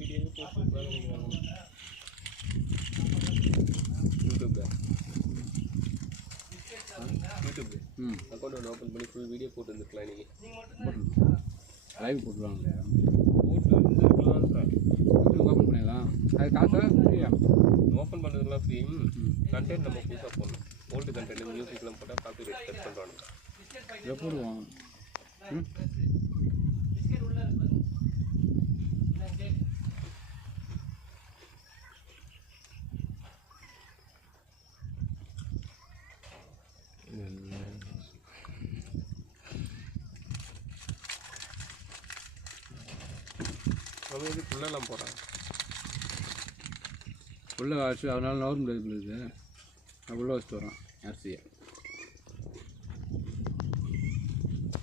வீடியோவே போட்டு யூடியூப்ல அக்கௌண்ட் ஒன்று ஓப்பன் பண்ணி ஃபுல் வீடியோ போட்டு வந்துருக்கலாம் இன்னைக்கு. லைவ் போட்டுருவாங்க போட்டு வந்துருக்கலாம். யூடியூப் ஓப்பன் பண்ணிடலாம். அது காசா ஃப்ரீயா? ஓப்பன் பண்ணுறதுலாம் ஃப்ரீ. கண்டென்ட் நம்ம புதுசாக போடணும். ஓல்டு கண்டென்ட் மியூசிக்லாம் போட்டால் காப்பி ரைட் கட் பண்ணுறாங்க. இதை போடுவோம். அவங்க இது ஃபுல்லெல்லாம் போடுறாங்க. ஃபுல்லாக வச்சு அதனால நோர் முடியாது. உள்ளே வச்சுட்டு வரோம் அரிசியை.